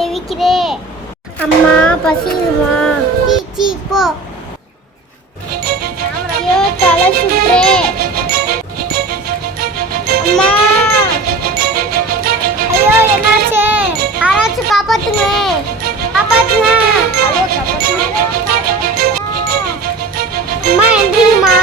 செவிக்கிறேன். அம்மா பசிக்குதுமா. சீ போ. ஐயோ தலை சுற்றே. அம்மா ஐயோ என்னாச்சு? யாராச்சும் காப்பாத்துங்க. காப்பாத்துங்க. அம்மா எந்திரிங்கம்மா.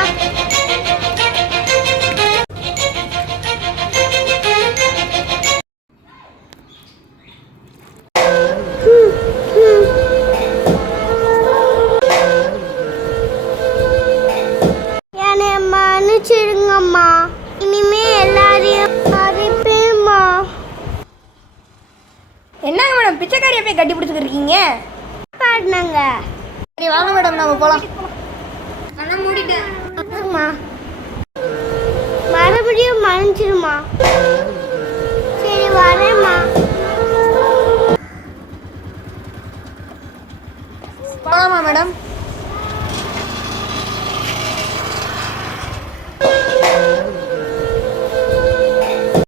என்னை மன்னிச்சிடுங்கம்மா. இனிமே எல்லாரையும் அடிப்பேம்மா. என்னங்க மேடம் பிச்சைக்காரியை போய் கட்டி பிடிச்சிருக்கீங்க? பாடுனாங்க. சரி வாங்க மேடம் நம்ம போகலாம். கண்ணை மூடிட்டேன். அம்மா மறுபடியும் மன்னிச்சிடுமா. சரி வரேம்மா. போகலாமா மேடம்?